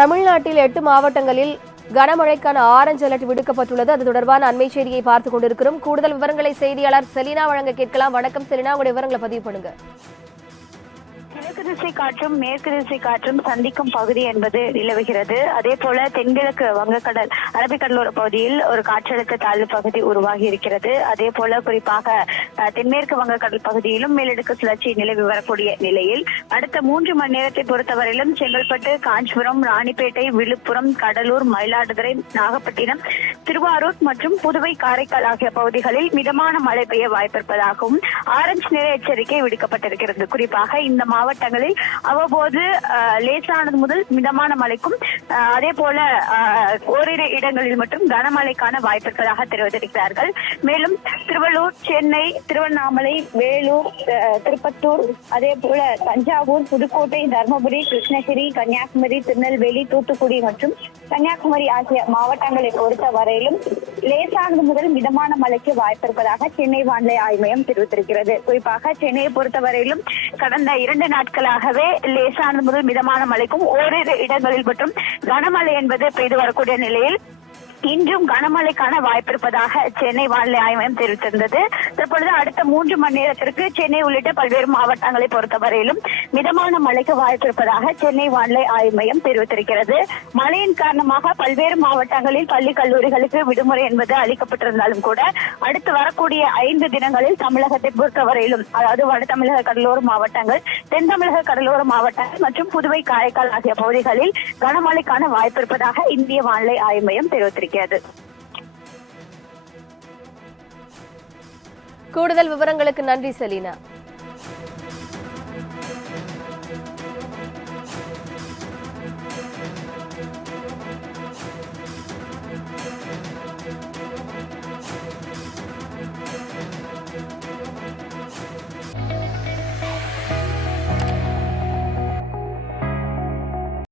தமிழ்நாட்டில் 8 மாவட்டங்களில் கனமழைக்கான orange alert விடுக்கப்பட்டுள்ளது. அது தொடர்பான அண்மை செய்தியை பார்த்துக் கொண்டிருக்கிறோம். கூடுதல் விவரங்களை செய்தியாளர் செலினா வழங்க கேட்கலாம். வணக்கம் செலினா, உங்களுடைய விவரங்களை பதிவு பண்ணுங்க. கிழக்கு திசை காற்றும் மேற்கு திசை காற்றும் சந்திக்கும் பகுதி என்பது நிலவுகிறது. அதே போல தென்கிழக்கு வங்கக்கடல் அரபிக்கடலோர பகுதியில் ஒரு காற்றழுத்த தாழ்வு பகுதி உருவாகி இருக்கிறது. அதே போல குறிப்பாக தென்மேற்கு வங்கக்கடல் பகுதியிலும் மேலடுக்கு சுழற்சி நிலவி வரக்கூடிய நிலையில் அடுத்த 3 மணி நேரத்தை பொறுத்தவரையிலும் செங்கல்பட்டு, காஞ்சிபுரம், ராணிப்பேட்டை, விழுப்புரம், கடலூர், மயிலாடுதுறை, நாகப்பட்டினம், திருவாரூர் மற்றும் புதுவை, காரைக்கால் ஆகிய பகுதிகளில் மிதமான மழை பெய்ய வாய்ப்பிருப்பதாகவும் ஆரஞ்சு நிற எச்சரிக்கை விடுக்கப்பட்டிருக்கிறது. குறிப்பாக இந்த மாவட்டங்களில் அவ்வப்போது லேசானது முதல் மிதமான மழைக்கும் அதே போல ஓரிரு இடங்களில் மட்டும் கனமழைக்கான வாய்ப்பிருப்பதாக தெரிவித்திருக்கிறார்கள். மேலும் திருவள்ளூர், சென்னை, திருவண்ணாமலை, வேலூர், திருப்பத்தூர், அதே போல தஞ்சாவூர், புதுக்கோட்டை, தர்மபுரி, கிருஷ்ணகிரி, கன்னியாகுமரி, திருநெல்வேலி, தூத்துக்குடி மற்றும் கன்னியாகுமரி ஆகிய மாவட்டங்களை பொறுத்த வரையிலும் லேசானது முதல் மிதமான மழைக்கு வாய்ப்பிருப்பதாக சென்னை வானிலை ஆய்வு மையம் தெரிவித்திருக்கிறது. குறிப்பாக சென்னையை பொறுத்தவரையிலும் கடந்த 2 நாட்களாகவே லேசானது முதல் மிதமான மழைக்கும் ஓரிரு இடங்களில் மட்டும் கனமழை என்பது பெய்து வரக்கூடிய நிலையில் இன்றும் கனமழைக்கான வாய்ப்பிருப்பதாக சென்னை வானிலை ஆய்வு மையம் தெரிவித்திருந்தது. தற்பொழுது அடுத்த 3 மணி நேரத்திற்கு சென்னை உள்ளிட்ட பல்வேறு மாவட்டங்களை பொறுத்தவரையிலும் மிதமான மழைக்கு வாய்ப்பிருப்பதாக சென்னை வானிலை ஆய்வு மையம் தெரிவித்திருக்கிறது. மழையின் காரணமாக பல்வேறு மாவட்டங்களில் பள்ளி கல்லூரிகளுக்கு விடுமுறை என்பது அளிக்கப்பட்டிருந்தாலும் கூட அடுத்து வரக்கூடிய 5 தினங்களில் தமிழகத்தை பொறுத்தவரையிலும், அதாவது வட தமிழக கடலோர மாவட்டங்கள், தென் தமிழக கடலோர மாவட்டங்கள் மற்றும் புதுவை, காரைக்கால் ஆகிய பகுதிகளில் கனமழைக்கான வாய்ப்பிருப்பதாக இந்திய வானிலை ஆய்வு மையம் தெரிவித்திருக்கிறது. கூடுதல் விவரங்களுக்கு நன்றி செலினா.